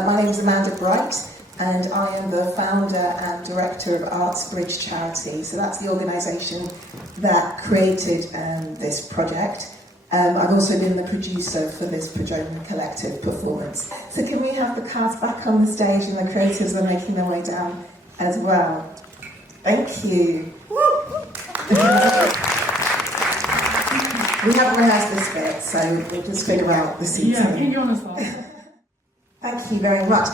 My name is Amanda Bright, and I am the founder and director of Arts Bridge Charity. So that's the organisation that created this project. I've also been the producer for this Pajoma collective performance. So can we have the cast back on the stage, and the creatives are making their way down as well. Thank you. We haven't rehearsed this bit, so we'll just figure out the seating. Yeah, keep you on the spot. Thank you very much.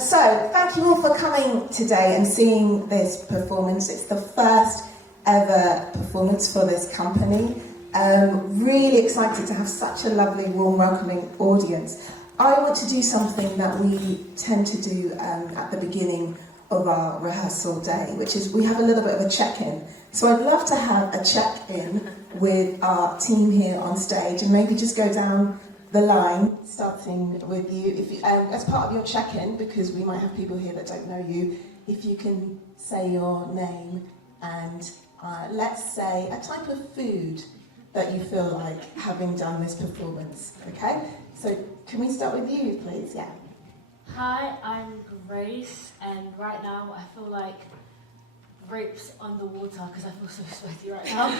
So, thank you all for coming today and seeing this performance. It's the first ever performance for this company. Really excited to have such a lovely, warm, welcoming audience. I want to do something that we tend to do at the beginning of our rehearsal day, which is we have a little bit of a check-in. So I'd love to have a check-in with our team here on stage, and maybe just go down the line, starting with you. If you, as part of your check-in, because we might have people here that don't know you, if you can say your name and let's say a type of food that you feel like having done this performance, okay? So can we start with you, please? Yeah. Hi, I'm Grace, and right now I feel like grapes underwater because I feel so sweaty right now.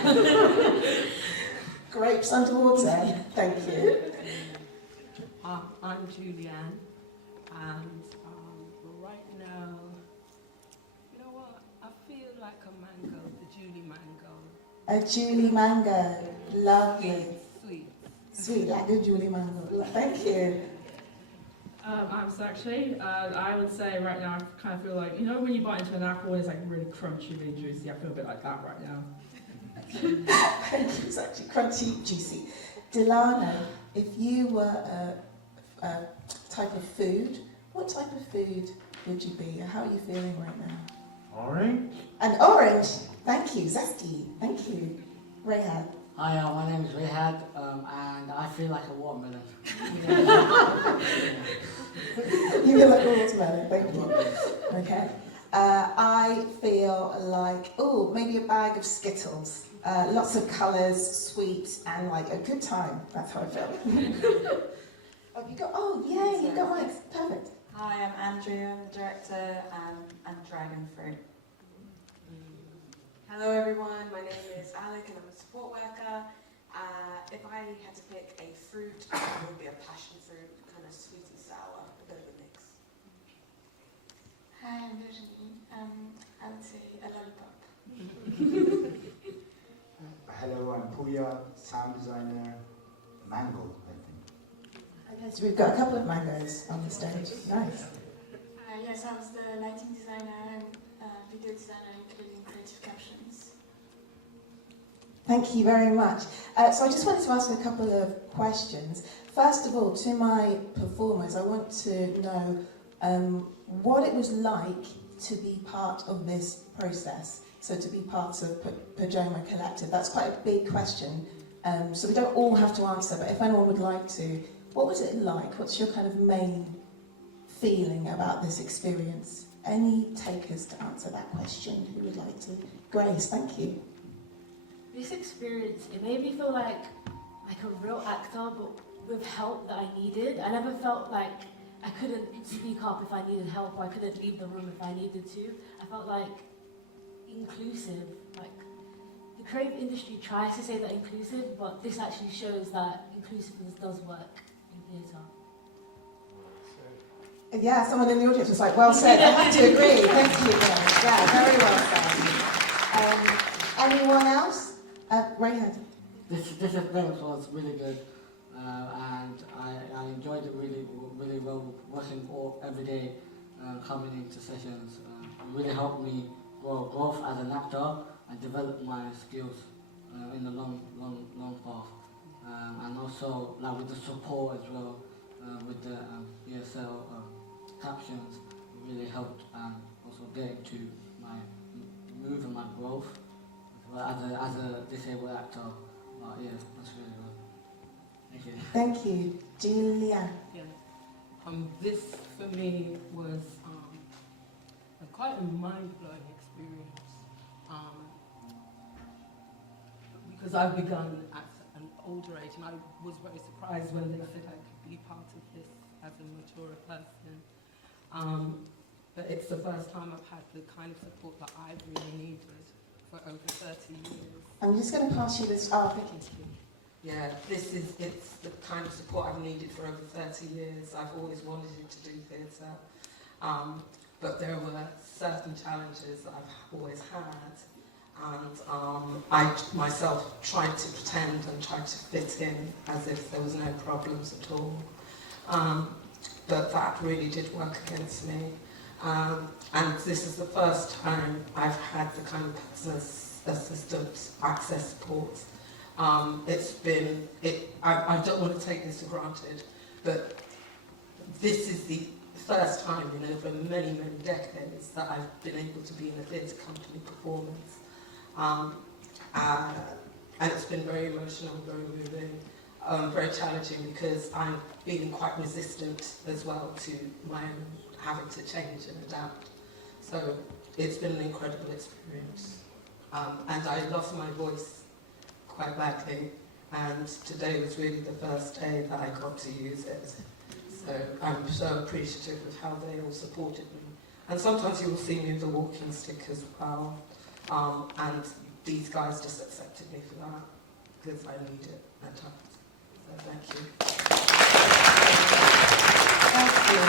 Grapes underwater, thank you. I'm Julianne, and right now, you know what? I feel like a mango, the Julie mango. A Julie mango, lovely. Sweet. Sweet, like a Julie mango, thank you. I'm Sakshi. I would say right now I kind of feel like, you know when you bite into an apple and it's like really crunchy, really juicy, I feel a bit like that right now. Thank you, it's actually crunchy, juicy. Delano, if you were a type of food, what type of food would you be? How are you feeling right now? Orange. An orange, thank you, zesty, thank you. Rayhan. Hi, my name is Rayhad, and I feel like a watermelon. You feel like a watermelon, thank you. Okay. I feel like, maybe a bag of Skittles. Lots of colours, sweet, and like a good time. That's how I feel. You got mine. Perfect. Hi, I'm Andrew. I'm the director and dragon fruit. Hello everyone, my name is Alec and I'm a support worker. If I had to pick a fruit, it would be a passion fruit, kind of sweet and sour, a bit of a mix. Hi, I'm Virginie. I would say a lollipop. Hello, I'm Puya, sound designer, mango, I think. Okay, so we've got a couple of mangoes on the stage. Nice. Yes, I was the lighting designer and video designer, including creative captions. Thank you very much. So I just wanted to ask a couple of questions. First of all, to my performers, I want to know what it was like to be part of this process. So to be part of Pajoma Collective. That's quite a big question. So we don't all have to answer, but if anyone would like to, what was it like? What's your kind of main feeling about this experience? Any takers to answer that question? Who would like to? Grace, thank you. This experience, it made me feel like a real actor, but with help that I needed. I never felt like I couldn't speak up if I needed help, or I couldn't leave the room if I needed to. I felt like inclusive. Like the creative industry tries to say that inclusive, but this actually shows that inclusiveness does work in theatre. Yeah, someone in the audience was like, well said. I have to agree. Thank you. Yeah, very well said. Anyone else? Rayhan. This event was really good, and I enjoyed it really well, working every day, coming into sessions. It really helped me grow both as an actor and develop my skills in the long path. And also like with the support as well, with the ESL captions, it really helped, and also getting to my move and my growth as a disabled actor. Yeah, that's really good. Thank you. Thank you. Julia. Yeah. This for me was quite a mind-blowing experience, because I've begun at an older age, and I was very surprised when they said I could be part of this as a mature a person. But it's the first time I've had the kind of support that I've really needed for over 30 years. I'm just going to pass you this. Oh, thank you. Yeah, it's the kind of support I've needed for over 30 years. I've always wanted to do theatre, but there were certain challenges that I've always had, and I myself tried to pretend and tried to fit in as if there was no problems at all. But that really did work against me. And this is the first time I've had the kind of business assistant access support. I don't want to take this for granted, but this is the first time in over many, many decades that I've been able to be in a theatre company performance. And it's been very emotional, very moving, very challenging because I'm feeling quite resistant as well to my own having to change and adapt. So it's been an incredible experience. And I lost my voice quite badly, and today was really the first day that I got to use it. So I'm so appreciative of how they all supported me. And sometimes you will see me with a walking stick as well. And these guys just accepted me for that, because I need it at times. So thank you. Thank you.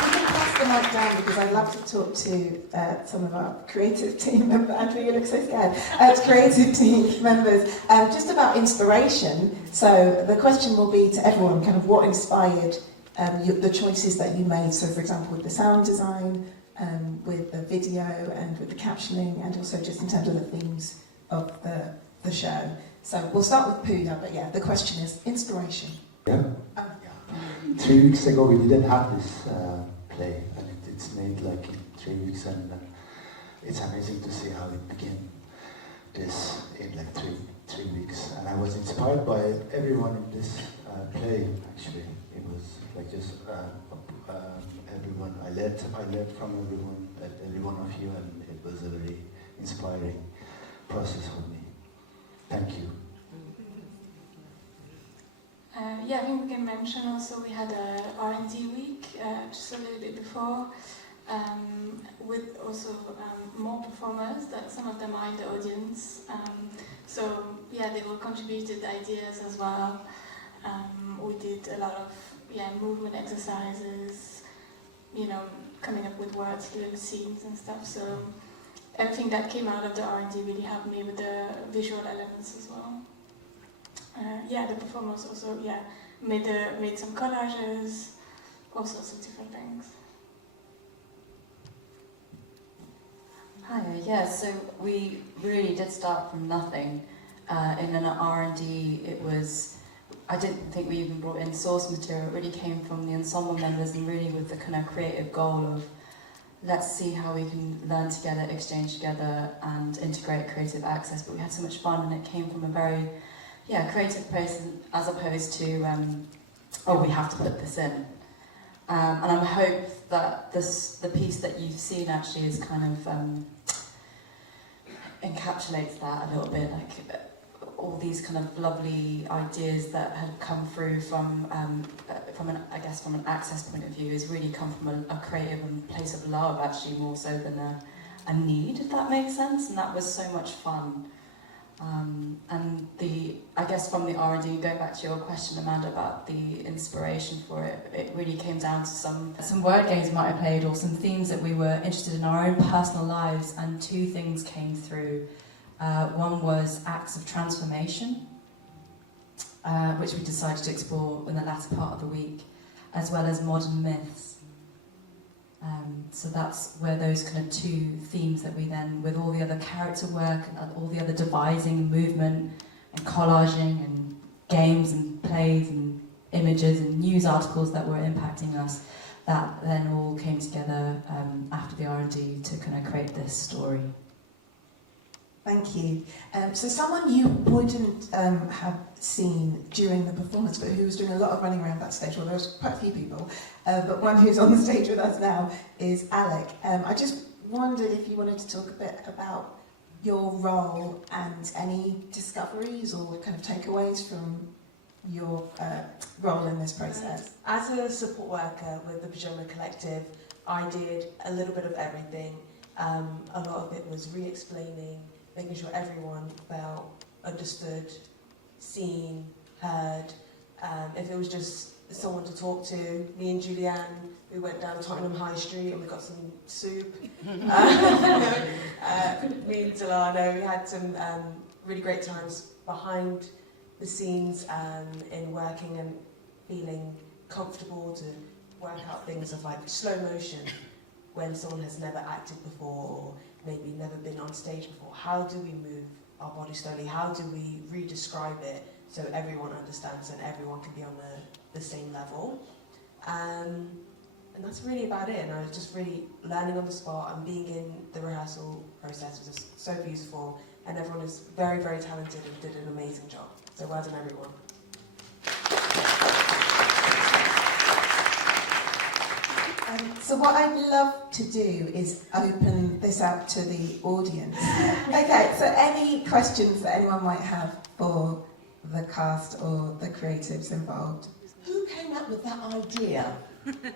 I'm going to pass the mic down because I'd love to talk to some of our creative team members. Andrew, you look so scared. Creative team members, just about inspiration. So the question will be to everyone, kind of what inspired the choices that you made. So for example, with the sound design, with the video and with the captioning, and also just in terms of the themes of the show. So we'll start with Pooja, but yeah, the question is inspiration. Yeah. 3 weeks ago we didn't have this play, and it's made like in 3 weeks, and it's amazing to see how it became this in like three weeks. And I was inspired by everyone in this play. Actually, it was like just everyone. I learned from every one of you, and it was a very inspiring process for me. Thank you. Yeah, I think we can mention also we had a R&D week just a little bit before, with also more performers, that some of them are in the audience. So yeah, they all contributed ideas as well. We did a lot of movement exercises, coming up with words, doing scenes and stuff. So everything that came out of the R&D really helped me with the visual elements as well. The performers also made some collages, all sorts of different things. Hi, so we really did start from nothing. In an R&D, I didn't think we even brought in source material. It really came from the ensemble members, and really with the kind of creative goal of let's see how we can learn together, exchange together, and integrate creative access. But we had so much fun, and it came from a very creative place, as opposed to we have to put this in. And I hope that the piece that you've seen actually is kind of encapsulates that a little bit, like all these kind of lovely ideas that had come through from an access point of view, has really come from a creative and place of love, actually, more so than a need, if that makes sense. And that was so much fun. And I guess from the R&D, going back to your question, Amanda, about the inspiration for it, it really came down to some word games we might have played, or some themes that we were interested in our own personal lives, and two things came through. One was acts of transformation, which we decided to explore in the latter part of the week, as well as modern myths. So that's where those kind of two themes that we then, with all the other character work and all the other devising, movement and collaging and games and plays and images and news articles that were impacting us, that then all came together after the R&D to kind of create this story. Thank you. So someone you wouldn't have seen during the performance, but who was doing a lot of running around backstage, well, there was quite a few people, but one who's on the stage with us now is Alec. I just wondered if you wanted to talk a bit about your role and any discoveries or kind of takeaways your role in this process? As a support worker with the Pajoma Collective, I did a little bit of everything. A lot of it was re-explaining, making sure everyone felt understood, seen, heard. If it was just someone to talk to, me and Julianne, we went down Tottenham High Street and we got some soup. Me and Delano, we had some really great times behind the scenes in working and feeling comfortable to work out things of like slow motion when someone has never acted before or maybe never been on stage before. How do we move our body slowly? How do we re-describe it so everyone understands and everyone can be on the same level? And that's really about it. And I was just really learning on the spot, and being in the rehearsal process was just so beautiful. And everyone is very, very talented and did an amazing job. So well done, everyone. So what I'd love to do is open this out to the audience. Okay, so any questions that anyone might have for the cast or the creatives involved? Who came up with that idea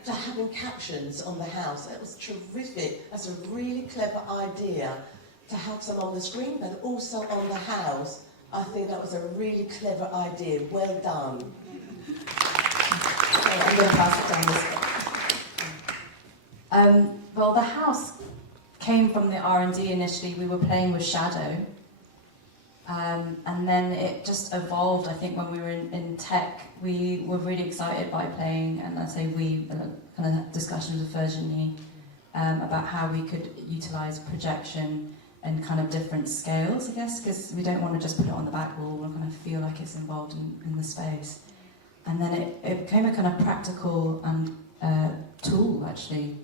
for having captions on the house? That was terrific. That's a really clever idea to have some on the screen, but also on the house. I think that was a really clever idea. Well done. I'm going to pass it down this way. Well, the house came from the R&D initially. We were playing with shadow. And then it just evolved. I think when we were in tech, we were really excited by playing, and I say we, kind of discussions with Virginie about how we could utilise projection and kind of different scales, I guess, because we don't want to just put it on the back wall. We kind of feel like it's involved in the space. And then it became a kind of practical and tool, actually.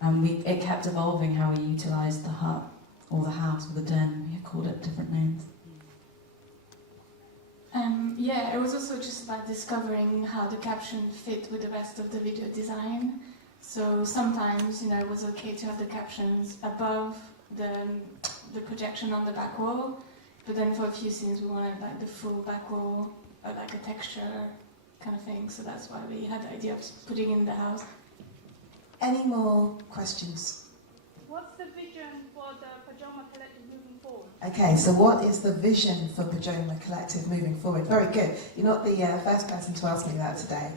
And it kept evolving how we utilised the hut, or the house, or the den. We called it different names. Yeah, it was also just about discovering how the caption fit with the rest of the video design. So sometimes, it was okay to have the captions above the projection on the back wall, but then for a few scenes we wanted like the full back wall, like a texture kind of thing. So that's why we had the idea of putting it in the house. Any more questions? What's the vision for the Pajoma Collective moving forward? Okay, so what is the vision for Pajoma Collective moving forward? Very good. You're not the first person to ask me that today.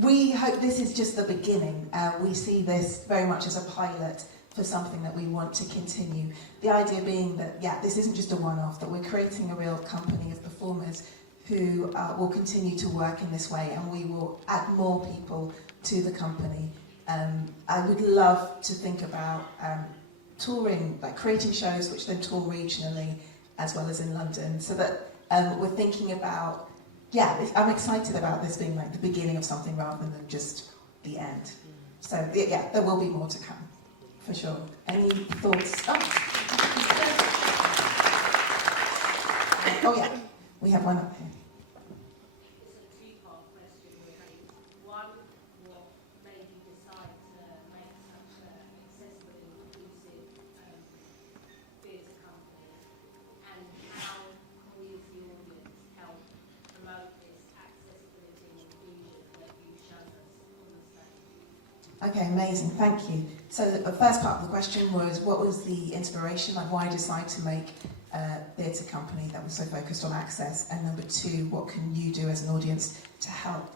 We hope this is just the beginning. We see this very much as a pilot for something that we want to continue. The idea being that, this isn't just a one-off, that we're creating a real company of performers who will continue to work in this way, and we will add more people to the company. I would love to think about touring, like creating shows which then tour regionally as well as in London, so that we're thinking about, I'm excited about this being like the beginning of something rather than just the end. So there will be more to come, for sure. Any thoughts? Oh yeah, we have one up here. Okay, amazing, thank you. So the first part of the question was, what was the inspiration, like why decide to make a theatre company that was so focused on access? And number two, what can you do as an audience to help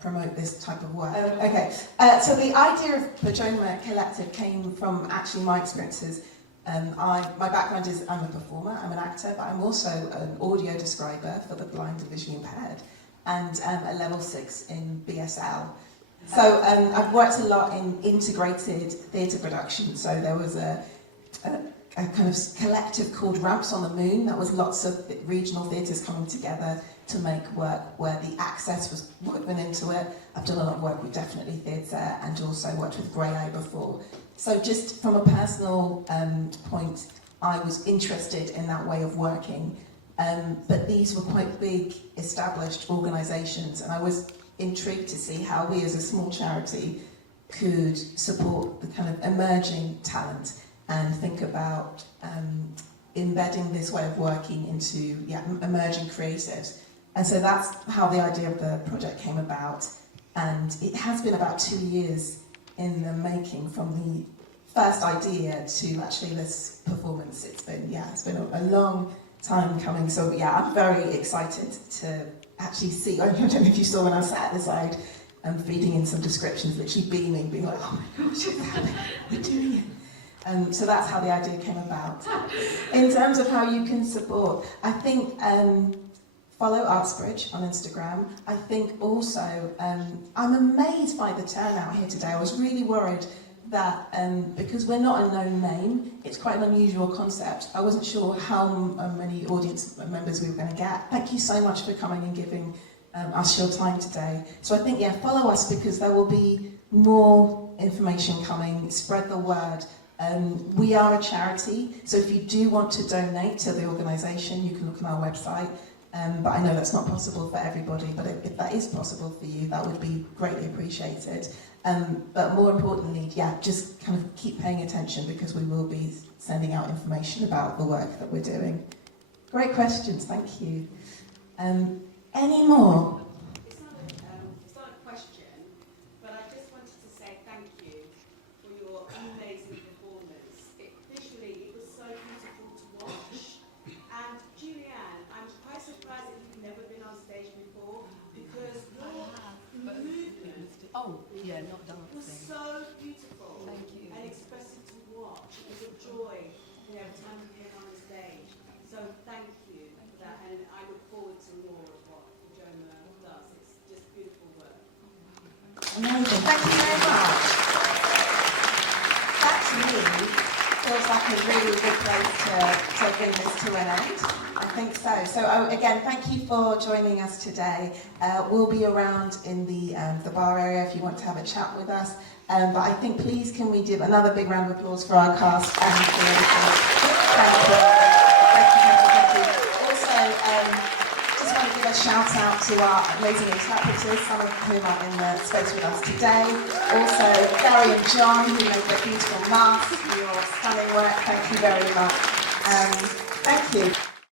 promote this type of work? So the idea of Pajoma Collective came from actually my experiences. My background is, I'm a performer, I'm an actor, but I'm also an audio describer for the blind and visually impaired, and a level 6 in BSL. So I've worked a lot in integrated theatre production. So there was a kind of collective called Ramps on the Moon. That was lots of regional theatres coming together to make work where the access was woven into it. I've done a lot of work with Definitely Theatre and also worked with Grey Eye before. So just from a personal point, I was interested in that way of working. But these were quite big, established organisations, and I was intrigued to see how we as a small charity could support the kind of emerging talent and think about embedding this way of working into emerging creatives And so that's how the idea of the project came about. And it has been about 2 years in the making from the first idea to actually this performance. It's been a long time coming. So yeah, I'm very excited to actually see. I don't know if you saw when I sat at the side and feeding in some descriptions, literally beaming, being like, oh my gosh, it's happening, we're doing it. So that's how the idea came about. In terms of how you can support, I think follow Artsbridge on Instagram. I think also, I'm amazed by the turnout here today. I was really worried that because we're not a known name, it's quite an unusual concept. I wasn't sure how many audience members we were going to get. Thank you so much for coming and giving us your time today. So I think, yeah, follow us because there will be more information coming. Spread the word. We are a charity, so if you do want to donate to the organisation, you can look on our website. But I know that's not possible for everybody, but if that is possible for you, that would be greatly appreciated. But more importantly, yeah, just kind of keep paying attention because we will be sending out information about the work that we're doing. Great questions, thank you. Any more? It's not a question, but I just wanted to say thank you for your amazing performance. Visually, it was so beautiful to watch. And Julianne, I'm quite surprised that you've never been on stage before because your movement was so beautiful and expressive to watch. It was a joy every time you came on the stage. So thank you for that, and I look forward to more of what Pajoma does. It's just beautiful work. Amazing, thank you very much. That to me feels like a really good place to bring this to an end. I think so. So again, thank you for joining us today. We'll be around in the bar area if you want to have a chat with us. But I think please can we give another big round of applause for our cast and creators. Thank you. Also, just want to give a shout out to our amazing interpreters, some of whom are in the space with us today. Also, Gary and John, who made the beautiful mask, your stunning work. Thank you very much. Thank you.